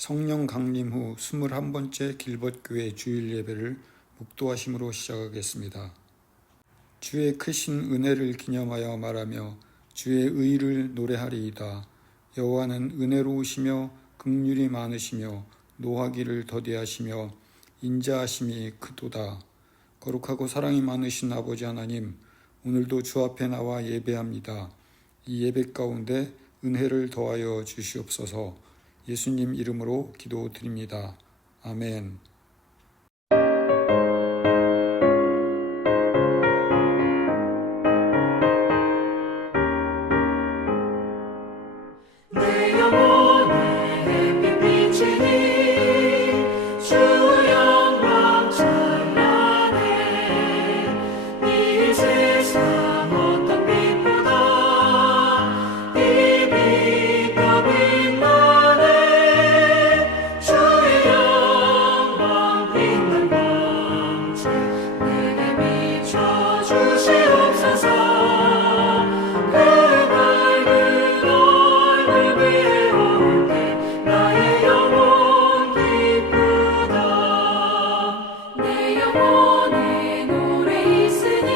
성령 강림 후 21번째 길벗교회 주일 예배를 묵도하심으로 시작하겠습니다. 주의 크신 은혜를 기념하여 말하며 주의 의를 노래하리이다. 여호와는 은혜로우시며 긍휼이 많으시며 노하기를 더디하시며 인자하심이 크도다. 거룩하고 사랑이 많으신 아버지 하나님, 오늘도 주 앞에 나와 예배합니다. 이 예배 가운데 은혜를 더하여 주시옵소서. 예수님 이름으로 기도드립니다. 아멘. 내 영혼에 햇빛 비치니 주 영광 찬란해. 이 세상 어떤 빛보다 이 빛 더 빛나네. 주의 영광 빛난 광채 내게 비춰 주시옵소서. 그 밝은 얼굴 위에 올 때 나의 영혼 기쁘다. 내 영혼에 노래 있으니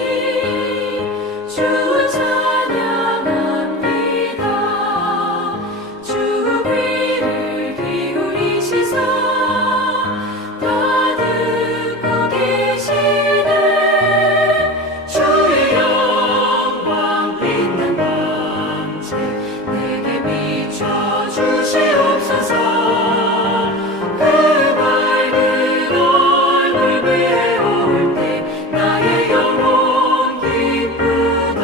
주 찬양합니다. 주 귀를 기울이시사 다 듣고 계시네. 주의 영광 빛난 광채 내게 비춰 주시옵소서. 그 밝은 얼굴 위에 올 때 나의 영혼 기쁘다.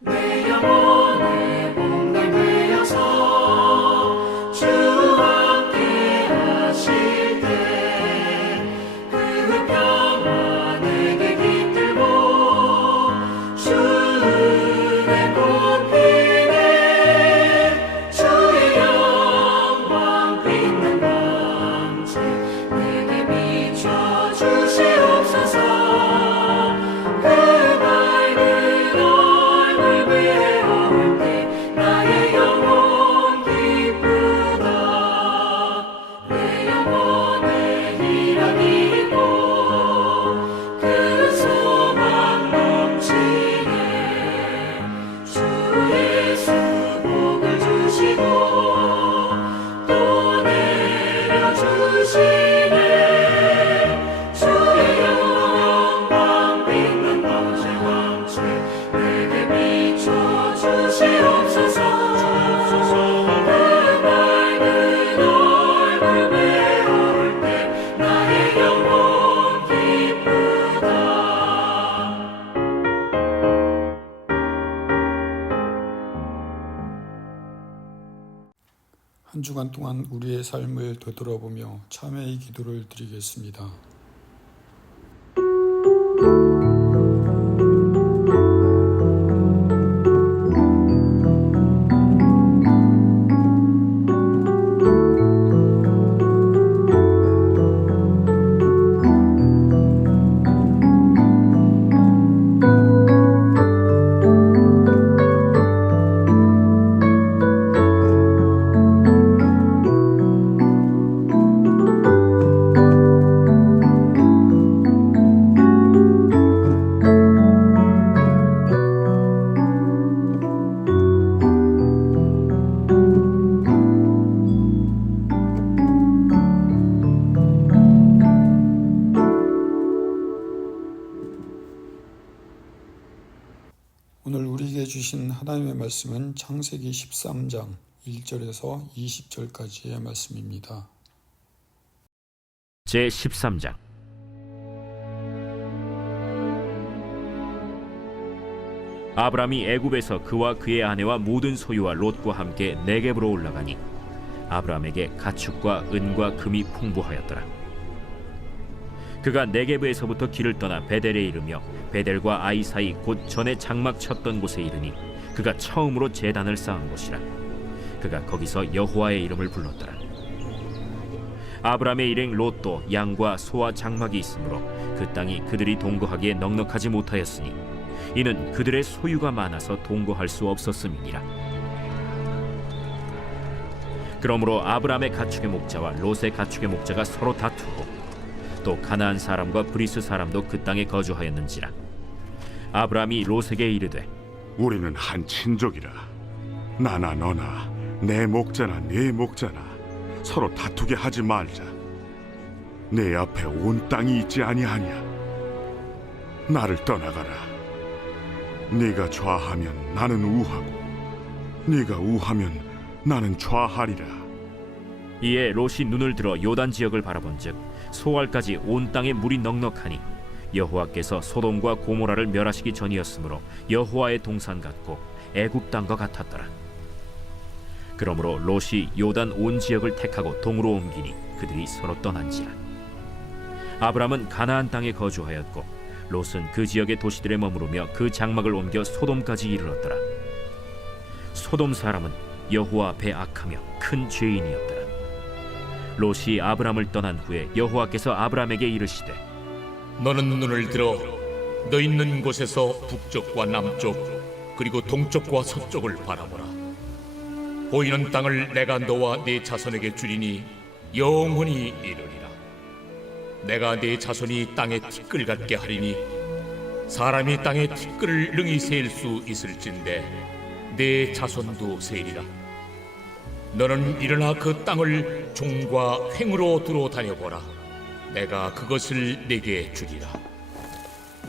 내 영혼의 몸을 되어서 주와 함께 하실 때 그 평화 내게 깃들고 주 은혜 꽃피네. 주의 영광 빛난 광채 내게 비춰 주시옵소서. 그 밝은 얼굴 위에 올 때 나의 영혼 기쁘다. 내 영혼에 희락이 있고 그 소망 넘치네. 주 예수 복을 주시고 또 내려주시네. 주의 영광 빛난 광채 내게 비춰 주시옵소서. 그 밝은 얼굴 위에 올 때 나의 영혼 기쁘다. 한 주간 동안 우리의 삶을 되돌아보며 참회의 기도를 드리겠습니다. 오늘 우리에게 주신 하나님의 말씀은 창세기 13장 1절에서 20절까지의 말씀입니다. 제13장 아브람이 애굽에서 그와 그의 아내와 모든 소유와 롯과 함께 네겝으로 올라가니 아브람에게 가축과 은과 금이 풍부하였더라. 그가 네게브에서부터 길을 떠나 베델에 이르며 베델과 아이 사이 곧 전에 장막 쳤던 곳에 이르니 그가 처음으로 제단을 쌓은 곳이라. 그가 거기서 여호와의 이름을 불렀더라. 아브라함의 일행 롯도 양과 소와 장막이 있으므로 그 땅이 그들이 동거하기에 넉넉하지 못하였으니 이는 그들의 소유가 많아서 동거할 수 없었음이니라. 그러므로 아브라함의 가축의 목자와 롯의 가축의 목자가 서로 다투고 또 가나안 사람과 브리스 사람도 그 땅에 거주하였는지라. 아브라함이 롯에게 이르되 우리는 한 친족이라. 나나 너나 내 목자나 네 목자나 서로 다투게 하지 말자. 내 앞에 온 땅이 있지 아니하냐. 나를 떠나가라. 네가 좌하면 나는 우하고 네가 우하면 나는 좌하리라. 이에 롯이 눈을 들어 요단 지역을 바라본즉 소알까지 온 땅에 물이 넉넉하니 여호와께서 소돔과 고모라를 멸하시기 전이었으므로 여호와의 동산 같고 애굽 땅과 같았더라. 그러므로 롯이 요단 온 지역을 택하고 동으로 옮기니 그들이 서로 떠난지라. 아브람은 가나안 땅에 거주하였고 롯은 그 지역의 도시들에 머무르며 그 장막을 옮겨 소돔까지 이르렀더라. 소돔 사람은 여호와 앞에 악하며 큰 죄인이었더라. 롯이 아브람을 떠난 후에 여호와께서 아브람에게 이르시되 너는 눈을 들어 너 있는 곳에서 북쪽과 남쪽 그리고 동쪽과 서쪽을 바라보라. 보이는 땅을 내가 너와 네 자손에게 주리니 영원히 이르리라. 내가 네 자손이 땅에 티끌 같게 하리니 사람이 땅에 티끌을 능히 세일 수 있을진데 네 자손도 세리라. 너는 일어나 그 땅을 종과 횡으로 두루 다녀보라. 내가 그것을 네게 주리라.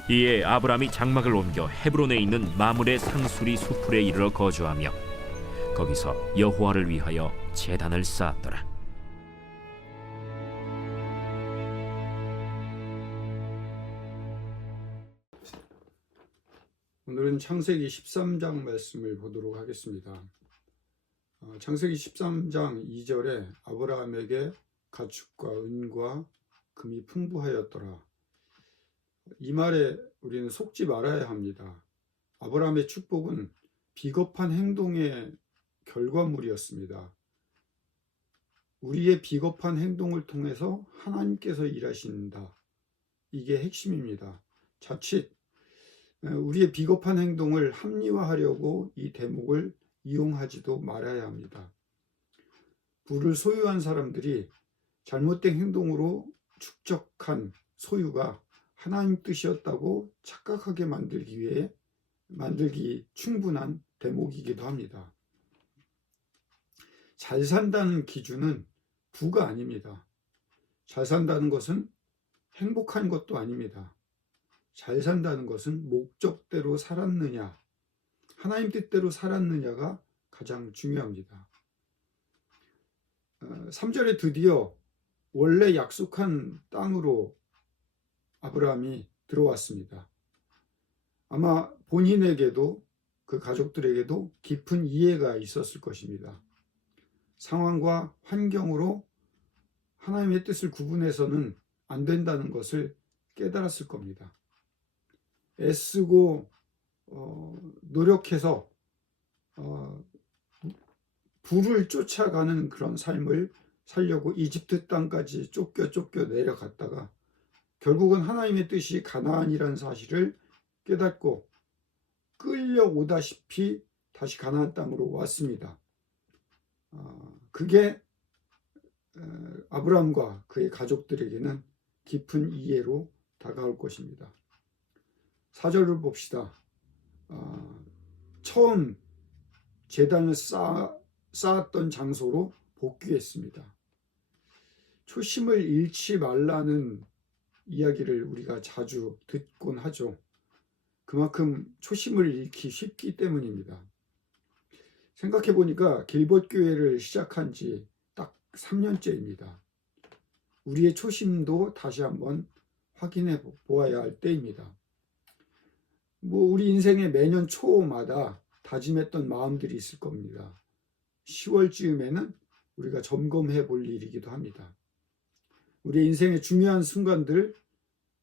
이에 아브람이 장막을 옮겨 헤브론에 있는 마므레 상수리 수풀에 이르러 거주하며 거기서 여호와를 위하여 제단을 쌓았더라. 오늘은 창세기 13장 말씀을 보도록 하겠습니다. 창세기 13장 2절에 아브라함에게 가축과 은과 금이 풍부하였더라. 이 말에 우리는 속지 말아야 합니다. 아브라함의 축복은 비겁한 행동의 결과물이었습니다. 우리의 비겁한 행동을 통해서 하나님께서 일하신다. 이게 핵심입니다. 자칫 우리의 비겁한 행동을 합리화하려고 이 대목을 이용하지도 말아야 합니다. 부를 소유한 사람들이 잘못된 행동으로 축적한 소유가 하나님 뜻이었다고 착각하게 만들기 충분한 대목이기도 합니다. 잘 산다는 기준은 부가 아닙니다. 잘 산다는 것은 행복한 것도 아닙니다. 잘 산다는 것은 목적대로 살았느냐, 하나님 뜻대로 살았느냐가 가장 중요합니다. 3절에 드디어 원래 약속한 땅으로 아브라함이 들어왔습니다. 아마 본인에게도 그 가족들에게도 깊은 이해가 있었을 것입니다. 상황과 환경으로 하나님의 뜻을 구분해서는 안 된다는 것을 깨달았을 겁니다. 애쓰고 노력해서 부를 쫓아가는 그런 삶을 살려고 이집트 땅까지 쫓겨 내려갔다가 결국은 하나님의 뜻이 가나안이라는 사실을 깨닫고 끌려오다시피 다시 가나안 땅으로 왔습니다. 그게 아브라함과 그의 가족들에게는 깊은 이해로 다가올 것입니다. 4절을 봅시다. 처음 제단을 쌓았던 장소로 복귀했습니다. 초심을 잃지 말라는 이야기를 우리가 자주 듣곤 하죠. 그만큼 초심을 잃기 쉽기 때문입니다. 생각해 보니까 길벗교회를 시작한 지 딱 3년째입니다. 우리의 초심도 다시 한번 확인해 보아야 할 때입니다. 우리 인생의 매년 초마다 다짐했던 마음들이 있을 겁니다. 10월쯤에는 우리가 점검해 볼 일이기도 합니다. 우리 인생의 중요한 순간들,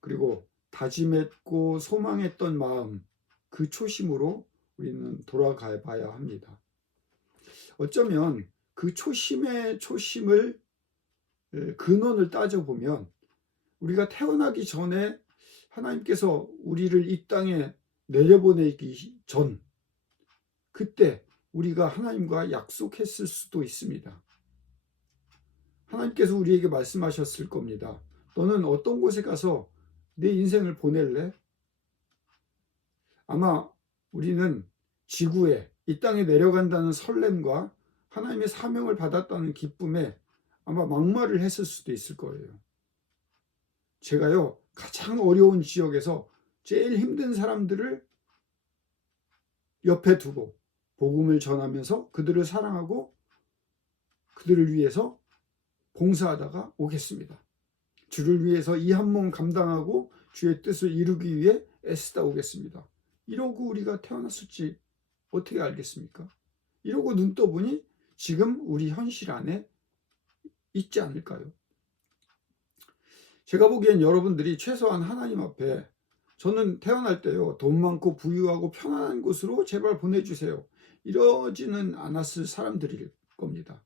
그리고 다짐했고 소망했던 마음, 그 초심으로 우리는 돌아가 봐야 합니다. 어쩌면 그 초심의 초심을 근원을 따져보면 우리가 태어나기 전에 하나님께서 우리를 이 땅에 내려보내기 전 그때 우리가 하나님과 약속했을 수도 있습니다. 하나님께서 우리에게 말씀하셨을 겁니다. 너는 어떤 곳에 가서 내 인생을 보낼래? 아마 우리는 지구에 이 땅에 내려간다는 설렘과 하나님의 사명을 받았다는 기쁨에 아마 막말을 했을 수도 있을 거예요. 제가요, 가장 어려운 지역에서 제일 힘든 사람들을 옆에 두고 복음을 전하면서 그들을 사랑하고 그들을 위해서 봉사하다가 오겠습니다. 주를 위해서 이 한 몸 감당하고 주의 뜻을 이루기 위해 애쓰다 오겠습니다. 이러고 우리가 태어났을지 어떻게 알겠습니까? 이러고 눈 떠보니 지금 우리 현실 안에 있지 않을까요? 제가 보기엔 여러분들이 최소한 하나님 앞에 저는 태어날 때요, 돈 많고 부유하고 편안한 곳으로 제발 보내주세요, 이러지는 않았을 사람들일 겁니다.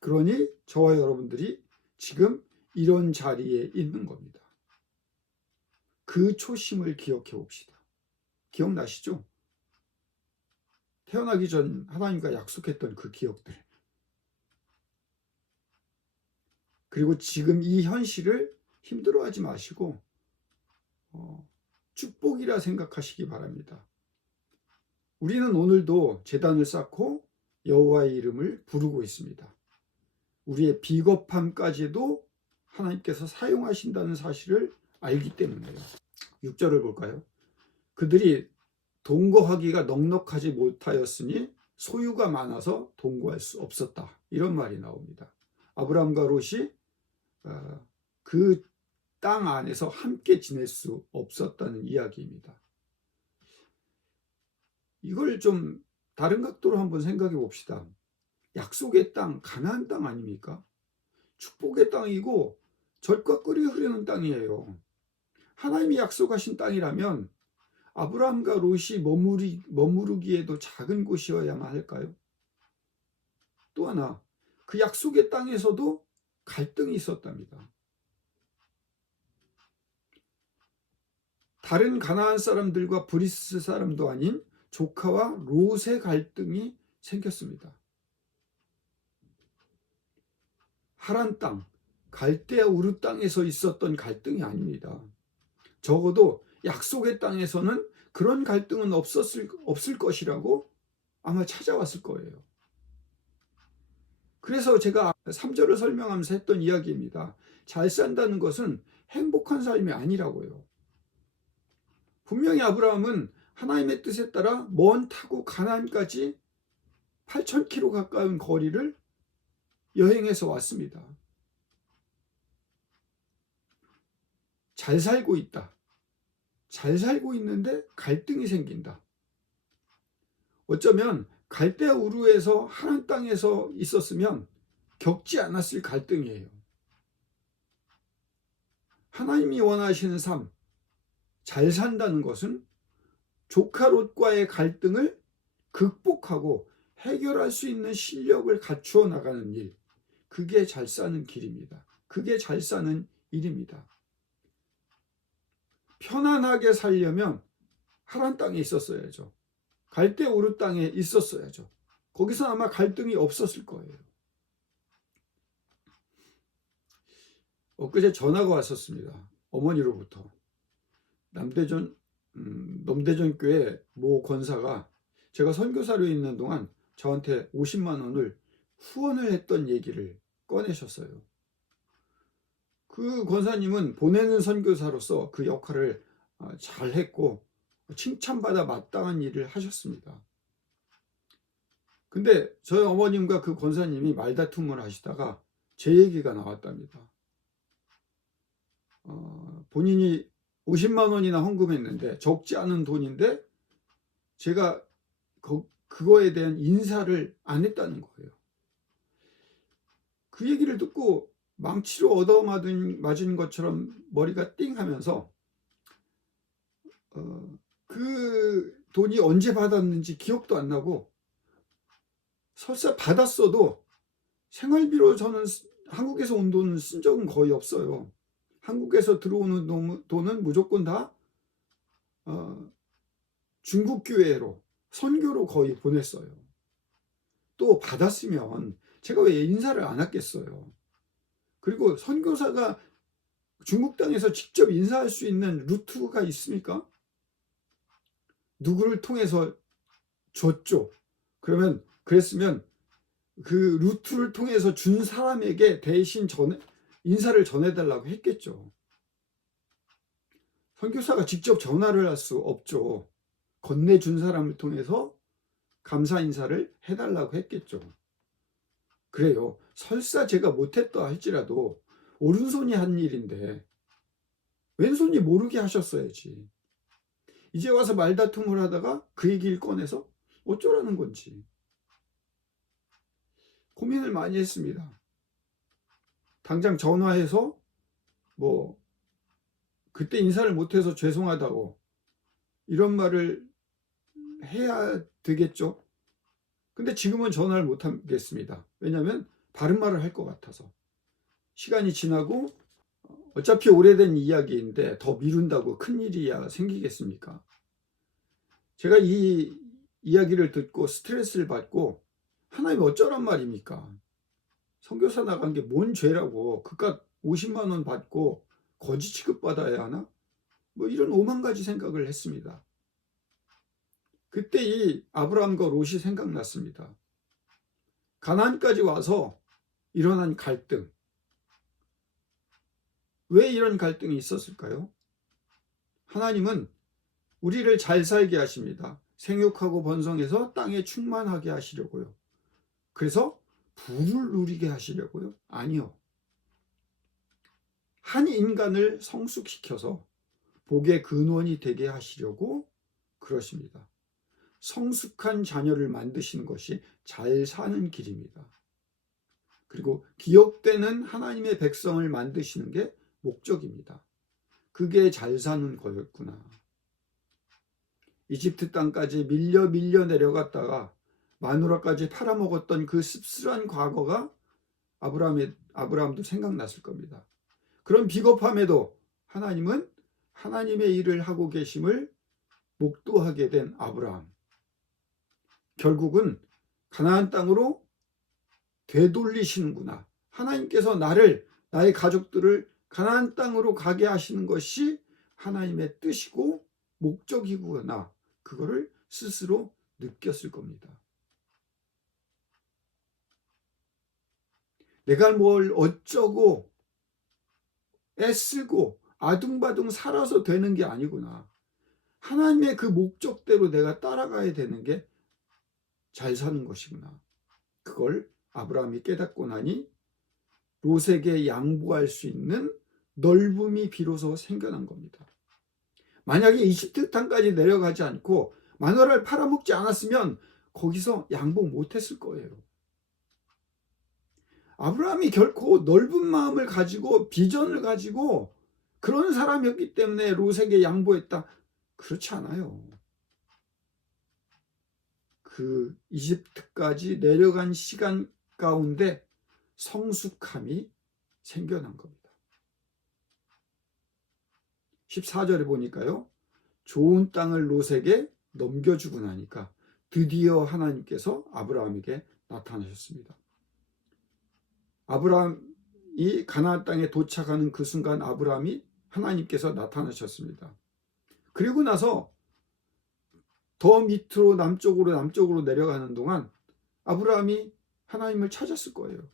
그러니 저와 여러분들이 지금 이런 자리에 있는 겁니다. 그 초심을 기억해 봅시다. 기억나시죠? 태어나기 전 하나님과 약속했던 그 기억들. 그리고 지금 이 현실을 힘들어하지 마시고 축복이라 생각하시기 바랍니다. 우리는 오늘도 제단을 쌓고 여호와의 이름을 부르고 있습니다. 우리의 비겁함까지도 하나님께서 사용하신다는 사실을 알기 때문에요. 6절을 볼까요? 그들이 동거하기가 넉넉하지 못하였으니 소유가 많아서 동거할 수 없었다, 이런 말이 나옵니다. 아브라함과 롯이 그 땅 안에서 함께 지낼 수 없었다는 이야기입니다. 이걸 좀 다른 각도로 한번 생각해 봅시다. 약속의 땅, 가나안 땅 아닙니까? 축복의 땅이고 젖과 꿀이 흐르는 땅이에요. 하나님이 약속하신 땅이라면 아브라함과 롯이 머무르기에도 작은 곳이어야만 할까요? 또 하나, 그 약속의 땅에서도 갈등이 있었답니다. 다른 가나안 사람들과 브리스 사람도 아닌 조카와 롯의 갈등이 생겼습니다. 하란 땅, 갈대아 우르 땅에서 있었던 갈등이 아닙니다. 적어도 약속의 땅에서는 그런 갈등은 없을 것이라고 아마 찾아왔을 거예요. 그래서 제가 3절을 설명하면서 했던 이야기입니다. 잘 산다는 것은 행복한 삶이 아니라고요. 분명히 아브라함은 하나님의 뜻에 따라 먼 타고 가나안까지 8,000km 가까운 거리를 여행해서 왔습니다. 잘 살고 있다. 잘 살고 있는데 갈등이 생긴다. 어쩌면 갈대아 우르에서 하란 땅에서 있었으면 겪지 않았을 갈등이에요. 하나님이 원하시는 삶, 잘 산다는 것은 조카 롯과의 갈등을 극복하고 해결할 수 있는 실력을 갖추어 나가는 일, 그게 잘 사는 길입니다. 그게 잘 사는 일입니다. 편안하게 살려면 하란 땅에 있었어야죠. 갈대아 우르 땅에 있었어야죠. 거기서 아마 갈등이 없었을 거예요. 엊그제 전화가 왔었습니다. 어머니로부터. 넘대전 교회 모 권사가 제가 선교사로 있는 동안 저한테 50만 원을 후원을 했던 얘기를 꺼내셨어요. 그 권사님은 보내는 선교사로서 그 역할을 잘했고 칭찬받아 마땅한 일을 하셨습니다. 근데 저희 어머님과 그 권사님이 말다툼을 하시다가 제 얘기가 나왔답니다. 본인이 50만 원이나 헌금했는데 적지 않은 돈인데 제가 그거에 대한 인사를 안 했다는 거예요. 그 얘기를 듣고 망치로 얻어맞은 것처럼 머리가 띵 하면서 그 돈이 언제 받았는지 기억도 안 나고, 설사 받았어도 생활비로 저는 한국에서 온 돈은 쓴 적은 거의 없어요. 한국에서 들어오는 돈은 무조건 다 중국 교회로 선교로 거의 보냈어요. 또 받았으면 제가 왜 인사를 안 했겠어요. 그리고 선교사가 중국 땅에서 직접 인사할 수 있는 루트가 있습니까? 누구를 통해서 줬죠. 그랬으면 그 루트를 통해서 준 사람에게 대신 인사를 전해달라고 했겠죠. 선교사가 직접 전화를 할 수 없죠. 건네준 사람을 통해서 감사 인사를 해달라고 했겠죠. 그래요. 설사 제가 못했다 할지라도 오른손이 한 일인데 왼손이 모르게 하셨어야지. 이제 와서 말다툼을 하다가 그 얘기를 꺼내서 어쩌라는 건지 고민을 많이 했습니다. 당장 전화해서 그때 인사를 못해서 죄송하다고 이런 말을 해야 되겠죠. 근데 지금은 전화를 못 하겠습니다. 왜냐하면 바른 말을 할 것 같아서. 시간이 지나고 어차피 오래된 이야기인데 더 미룬다고 큰일이야 생기겠습니까? 제가 이 이야기를 듣고 스트레스를 받고 하나님 어쩌란 말입니까? 선교사 나간 게 뭔 죄라고 그깟 50만 원 받고 거지 취급받아야 하나? 이런 오만 가지 생각을 했습니다. 그때 이 아브라함과 롯이 생각났습니다. 가나안까지 와서 일어난 갈등. 왜 이런 갈등이 있었을까요? 하나님은 우리를 잘 살게 하십니다. 생육하고 번성해서 땅에 충만하게 하시려고요. 그래서 부를 누리게 하시려고요? 아니요. 한 인간을 성숙시켜서 복의 근원이 되게 하시려고 그러십니다. 성숙한 자녀를 만드시는 것이 잘 사는 길입니다. 그리고 기억되는 하나님의 백성을 만드시는 게 목적입니다. 그게 잘 사는 거였구나. 이집트 땅까지 밀려 내려갔다가 마누라까지 팔아먹었던 그 씁쓸한 과거가 아브라함도 생각났을 겁니다. 그런 비겁함에도 하나님은 하나님의 일을 하고 계심을 목도하게 된 아브라함. 결국은 가나안 땅으로 되돌리시는구나. 하나님께서 나의 가족들을 가나안 땅으로 가게 하시는 것이 하나님의 뜻이고 목적이구나. 그거를 스스로 느꼈을 겁니다. 내가 뭘 어쩌고 애쓰고 아둥바둥 살아서 되는 게 아니구나. 하나님의 그 목적대로 내가 따라가야 되는 게 잘 사는 것이구나. 그걸 아브라함이 깨닫고 나니 롯에게 양보할 수 있는 넓음이 비로소 생겨난 겁니다. 만약에 이집트 땅까지 내려가지 않고 마누라를 팔아먹지 않았으면 거기서 양보 못했을 거예요. 아브라함이 결코 넓은 마음을 가지고 비전을 가지고 그런 사람이었기 때문에 롯에게 양보했다. 그렇지 않아요. 그 이집트까지 내려간 시간 가운데 성숙함이 생겨난 겁니다. 14절에 보니까요. 좋은 땅을 롯에게 넘겨주고 나니까 드디어 하나님께서 아브라함에게 나타나셨습니다. 아브라함이 가나안 땅에 도착하는 그 순간 아브라함이 하나님께서 나타나셨습니다. 그리고 나서 더 밑으로 남쪽으로 내려가는 동안 아브라함이 하나님을 찾았을 거예요.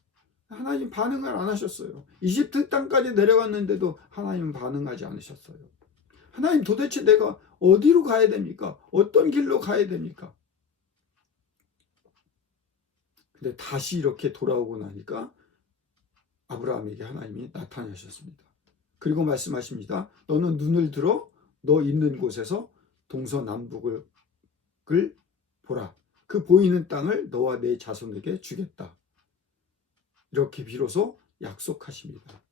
하나님 반응을 안 하셨어요. 이집트 땅까지 내려갔는데도 하나님은 반응하지 않으셨어요. 하나님 도대체 내가 어디로 가야 됩니까? 어떤 길로 가야 됩니까? 근데 다시 이렇게 돌아오고 나니까 아브라함에게 하나님이 나타나셨습니다. 그리고 말씀하십니다. 너는 눈을 들어 너 있는 곳에서 동서남북을 보라. 그 보이는 땅을 너와 내 자손에게 주겠다. 이렇게 비로소 약속하십니다.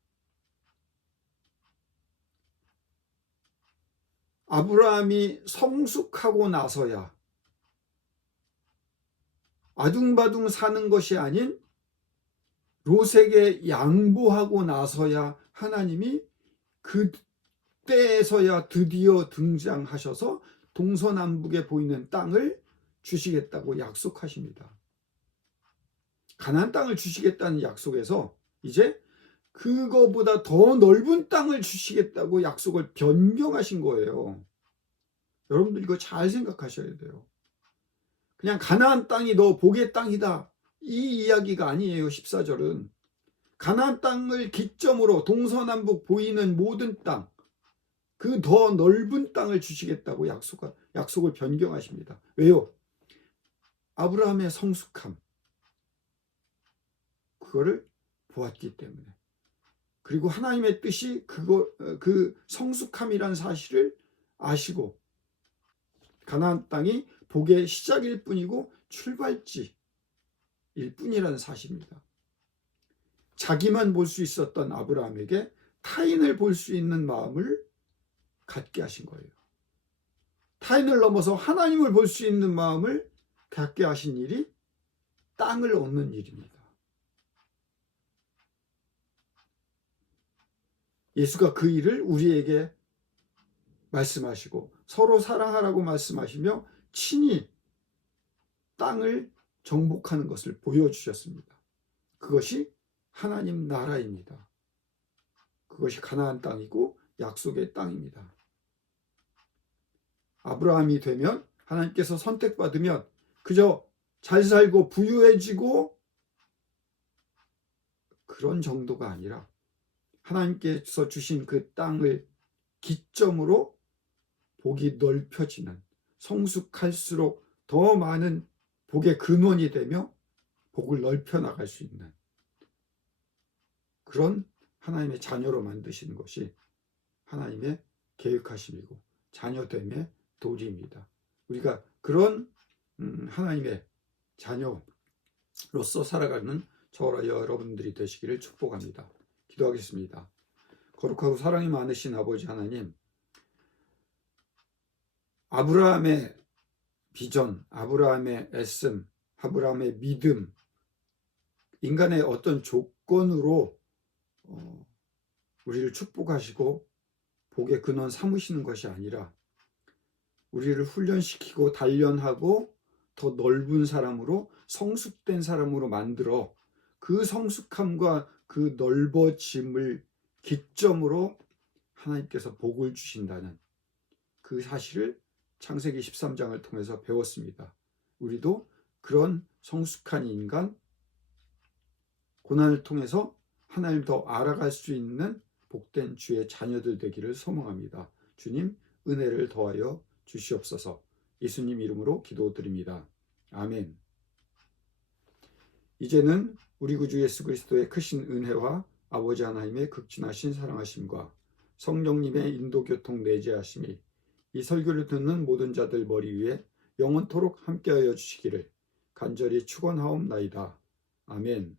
아브라함이 성숙하고 나서야, 아둥바둥 사는 것이 아닌 롯에게 양보하고 나서야 하나님이 그때에서야 드디어 등장하셔서 동서남북에 보이는 땅을 주시겠다고 약속하십니다. 가나안 땅을 주시겠다는 약속에서 이제 그거보다 더 넓은 땅을 주시겠다고 약속을 변경하신 거예요. 여러분들 이거 잘 생각하셔야 돼요. 그냥 가나안 땅이 너 복의 땅이다, 이 이야기가 아니에요. 14절은 가나안 땅을 기점으로 동서남북 보이는 모든 땅, 그 더 넓은 땅을 주시겠다고 약속을 변경하십니다. 왜요? 아브라함의 성숙함, 그거를 보았기 때문에. 그리고 하나님의 뜻이 그 성숙함이란 사실을 아시고, 가나안 땅이 복의 시작일 뿐이고 출발지일 뿐이라는 사실입니다. 자기만 볼 수 있었던 아브라함에게 타인을 볼 수 있는 마음을 갖게 하신 거예요. 타인을 넘어서 하나님을 볼 수 있는 마음을 갖게 하신 일이 땅을 얻는 일입니다. 예수가 그 일을 우리에게 말씀하시고 서로 사랑하라고 말씀하시며 친히 땅을 정복하는 것을 보여주셨습니다. 그것이 하나님 나라입니다. 그것이 가나안 땅이고 약속의 땅입니다. 아브라함이 되면, 하나님께서 선택받으면 그저 잘 살고 부유해지고 그런 정도가 아니라 하나님께서 주신 그 땅을 기점으로 복이 넓혀지는, 성숙할수록 더 많은 복의 근원이 되며 복을 넓혀 나갈 수 있는 그런 하나님의 자녀로 만드시는 것이 하나님의 계획하심이고 자녀됨의 도리입니다. 우리가 그런 하나님의 자녀로서 살아가는 저와 여러분들이 되시기를 축복합니다. 기도하겠습니다. 거룩하고 사랑이 많으신 아버지 하나님, 아브라함의 비전, 아브라함의 애씀, 아브라함의 믿음, 인간의 어떤 조건으로 우리를 축복하시고 복의 근원 삼으시는 것이 아니라 우리를 훈련시키고 단련하고 더 넓은 사람으로, 성숙된 사람으로 만들어 그 성숙함과 그 넓어짐을 기점으로 하나님께서 복을 주신다는 그 사실을 창세기 13장을 통해서 배웠습니다. 우리도 그런 성숙한 인간, 고난을 통해서 하나님 더 알아갈 수 있는 복된 주의 자녀들 되기를 소망합니다. 주님, 은혜를 더하여 주시옵소서. 예수님 이름으로 기도드립니다. 아멘. 이제는 우리 구주 예수 그리스도의 크신 은혜와 아버지 하나님의 극진하신 사랑하심과 성령님의 인도교통 내재하심이 이 설교를 듣는 모든 자들 머리 위에 영원토록 함께하여 주시기를 간절히 축원하옵나이다. 아멘.